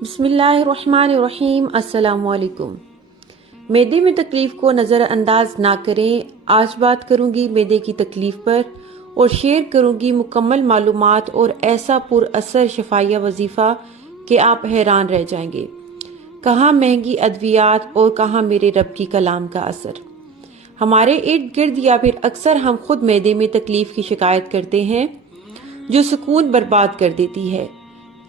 بسم اللہ الرحمن الرحیم۔ السلام علیکم۔ معدے میں تکلیف کو نظر انداز نہ کریں۔ آج بات کروں گی معدے کی تکلیف پر اور شیئر کروں گی مکمل معلومات اور ایسا پر اثر شفائیہ وظیفہ کہ آپ حیران رہ جائیں گے۔ کہاں مہنگی ادویات اور کہاں میرے رب کی کلام کا اثر۔ ہمارے ارد گرد یا پھر اکثر ہم خود معدے میں تکلیف کی شکایت کرتے ہیں جو سکون برباد کر دیتی ہے۔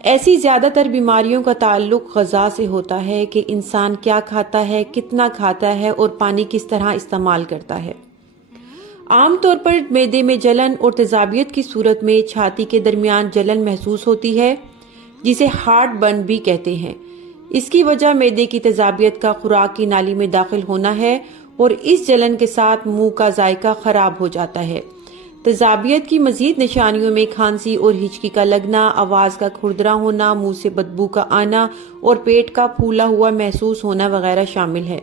ایسی زیادہ تر بیماریوں کا تعلق غذا سے ہوتا ہے کہ انسان کیا کھاتا ہے، کتنا کھاتا ہے اور پانی کس طرح استعمال کرتا ہے۔ عام طور پر معدے میں جلن اور تیزابیت کی صورت میں چھاتی کے درمیان جلن محسوس ہوتی ہے جسے ہارٹ برن بھی کہتے ہیں۔ اس کی وجہ معدے کی تیزابیت کا خوراک کی نالی میں داخل ہونا ہے اور اس جلن کے ساتھ منہ کا ذائقہ خراب ہو جاتا ہے۔ تیزابیت کی مزید نشانیوں میں کھانسی اور ہچکی کا لگنا، آواز کا کھردرا ہونا، منہ سے بدبو کا آنا اور پیٹ کا پھولا ہوا محسوس ہونا وغیرہ شامل ہے۔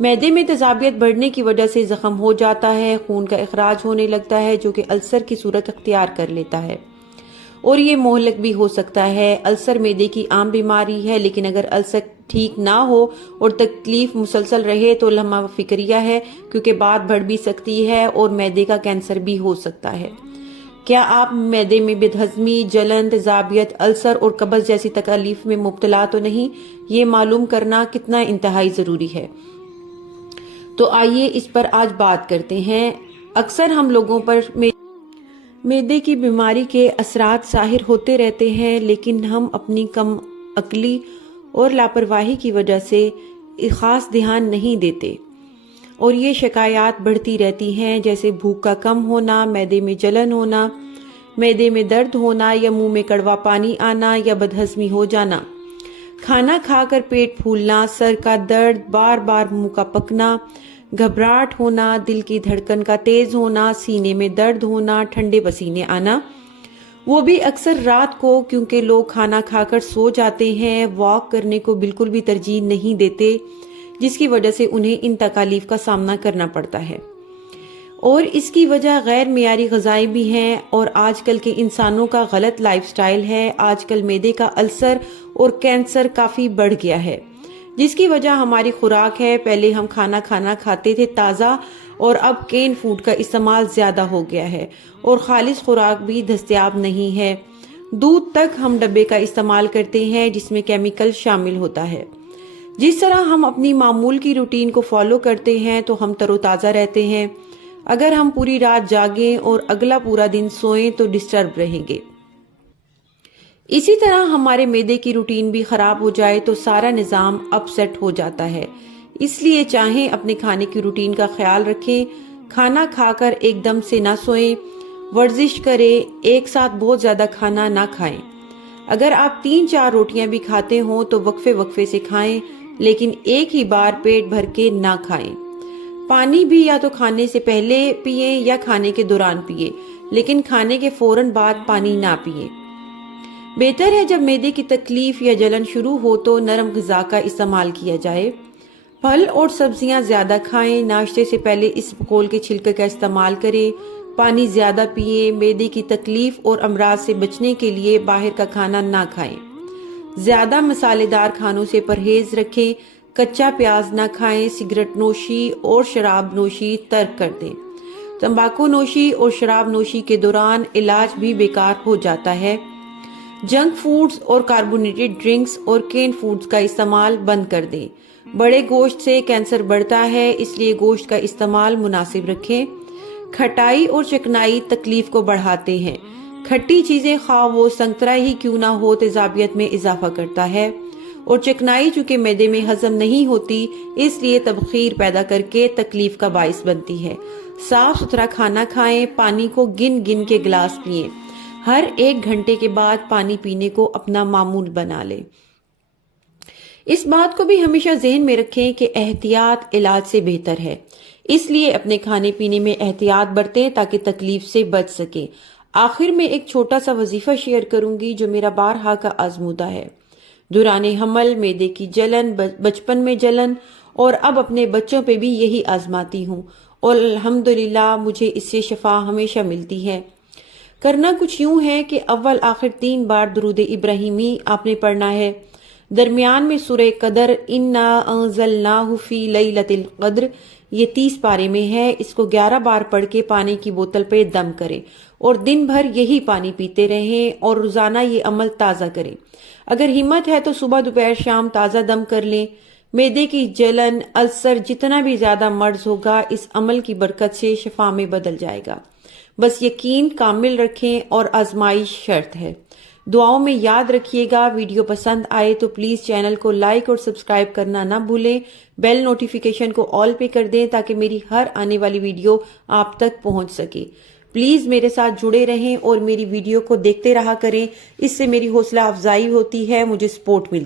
معدے میں تیزابیت بڑھنے کی وجہ سے زخم ہو جاتا ہے، خون کا اخراج ہونے لگتا ہے جو کہ السر کی صورت اختیار کر لیتا ہے اور یہ مہلک بھی ہو سکتا ہے۔ السر معدے کی عام بیماری ہے، لیکن اگر السر ٹھیک نہ ہو اور تکلیف مسلسل رہے تو لمحہ فکریہ ہے، کیونکہ بات بڑھ بھی سکتی ہے اور معدے کا کینسر بھی ہو سکتا ہے۔ کیا آپ معدے میں بدہضمی، جلن، تیزابیت، السر اور قبض جیسی تکالیف میں مبتلا تو نہیں؟ یہ معلوم کرنا کتنا انتہائی ضروری ہے۔ تو آئیے اس پر آج بات کرتے ہیں۔ اکثر ہم لوگوں پر معدے کی بیماری کے اثرات ظاہر ہوتے رہتے ہیں، لیکن ہم اپنی کم عقلی اور لاپرواہی کی وجہ سے خاص دھیان نہیں دیتے اور یہ شکایات بڑھتی رہتی ہیں، جیسے بھوک کا کم ہونا، معدے میں جلن ہونا، معدے میں درد ہونا یا منہ میں کڑوا پانی آنا یا بدہضمی ہو جانا، کھانا کھا کر پیٹ پھولنا، سر کا درد، بار بار منہ کا پکنا، گھبراہٹ ہونا، دل کی دھڑکن کا تیز ہونا، سینے میں درد ہونا، ٹھنڈے پسینے آنا، وہ بھی اکثر رات کو، کیونکہ لوگ کھانا کھا کر سو جاتے ہیں، واک کرنے کو بالکل بھی ترجیح نہیں دیتے، جس کی وجہ سے انہیں ان تکالیف کا سامنا کرنا پڑتا ہے۔ اور اس کی وجہ غیر معیاری غذائیں بھی ہیں اور آج کل کے انسانوں کا غلط لائف سٹائل ہے۔ آج کل معدے کا السر اور کینسر کافی بڑھ گیا ہے، جس کی وجہ ہماری خوراک ہے۔ پہلے ہم کھانا کھاتے تھے تازہ، اور اب کین فوڈ کا استعمال زیادہ ہو گیا ہے اور خالص خوراک بھی دستیاب نہیں ہے۔ دودھ تک ہم ڈبے کا استعمال کرتے ہیں جس میں کیمیکل شامل ہوتا ہے۔ جس طرح ہم اپنی معمول کی روٹین کو فالو کرتے ہیں تو ہم تر و تازہ رہتے ہیں۔ اگر ہم پوری رات جاگیں اور اگلا پورا دن سوئیں تو ڈسٹرب رہیں گے۔ اسی طرح ہمارے معدے کی روٹین بھی خراب ہو جائے تو سارا نظام اپ سیٹ ہو جاتا ہے۔ اس لیے چاہیں اپنے کھانے کی روٹین کا خیال رکھیں، کھانا کھا کر ایک دم سے نہ سوئیں، ورزش کریں، ایک ساتھ بہت زیادہ کھانا نہ کھائیں۔ اگر آپ 3-4 روٹیاں بھی کھاتے ہوں تو وقفے سے کھائیں، لیکن ایک ہی بار پیٹ بھر کے نہ کھائیں۔ پانی بھی یا تو کھانے سے پہلے پئیں یا کھانے کے دوران پئیں، لیکن کھانے کے فوراً بعد پانی نہ پئیں۔ بہتر ہے جب معدے کی تکلیف یا جلن شروع ہو تو نرم غذا کا استعمال کیا جائے۔ پھل اور سبزیاں زیادہ کھائیں، ناشتے سے پہلے اسبگول کے چھلکے کا استعمال کریں، پانی زیادہ پئیں۔ معدے کی تکلیف اور امراض سے بچنے کے لیے باہر کا کھانا نہ کھائیں۔ زیادہ مسالے دار کھانوں سے پرہیز رکھیں، کچا پیاز نہ کھائیں، سگریٹ نوشی اور شراب نوشی ترک کر دیں۔ تمباکو نوشی اور شراب نوشی کے دوران علاج بھی بیکار ہو جاتا ہے۔ جنک فوڈز اور کاربونیٹڈ ڈرنکس اور کین فوڈز کا استعمال بند کر دیں۔ بڑے گوشت سے کینسر بڑھتا ہے، اس لیے گوشت کا استعمال مناسب رکھیں۔ کھٹائی اور چکنائی تکلیف کو بڑھاتے ہیں۔ کھٹی چیزیں خواہ وہ سنترا ہی کیوں نہ ہو تیزابیت میں اضافہ کرتا ہے، اور چکنائی چونکہ معدے میں ہضم نہیں ہوتی اس لیے تبخیر پیدا کر کے تکلیف کا باعث بنتی ہے۔ صاف ستھرا کھانا کھائیں، پانی کو گن کے گلاس پئیں۔ ہر 1 گھنٹے کے بعد پانی پینے کو اپنا معمول بنا لیں۔ اس بات کو بھی ہمیشہ ذہن میں رکھیں کہ احتیاط علاج سے بہتر ہے، اس لیے اپنے کھانے پینے میں احتیاط برتیں تاکہ تکلیف سے بچ سکیں۔ آخر میں ایک چھوٹا سا وظیفہ شیئر کروں گی جو میرا بارہا کا آزمودہ ہے۔ دوران حمل معدے کی جلن، بچپن میں جلن اور اب اپنے بچوں پہ بھی یہی آزماتی ہوں اور الحمدللہ مجھے اس سے شفا ہمیشہ ملتی ہے۔ کرنا کچھ یوں ہے کہ اول آخر 3 بار درود ابراہیمی آپ نے پڑھنا ہے۔ درمیان میں سورہ قدر انا انزلناہ فی لیلۃ القدر، یہ 30 پارے میں ہے، اس کو 11 بار پڑھ کے پانی کی بوتل پہ دم کریں اور دن بھر یہی پانی پیتے رہیں اور روزانہ یہ عمل تازہ کریں۔ اگر ہمت ہے تو صبح دوپہر شام تازہ دم کر لیں۔ معدے کی جلن، السر، جتنا بھی زیادہ مرض ہوگا اس عمل کی برکت سے شفا میں بدل جائے گا۔ بس یقین کامل رکھیں اور آزمائش شرط ہے۔ دعاؤں میں یاد رکھیے گا۔ ویڈیو پسند آئے تو پلیز چینل کو لائک اور سبسکرائب کرنا نہ بھولیں۔ بیل نوٹیفیکیشن کو آل پہ کر دیں تاکہ میری ہر آنے والی ویڈیو آپ تک پہنچ سکے۔ پلیز میرے ساتھ جڑے رہیں اور میری ویڈیو کو دیکھتے رہا کریں، اس سے میری حوصلہ افزائی ہوتی ہے، مجھے سپورٹ ملتی ہے۔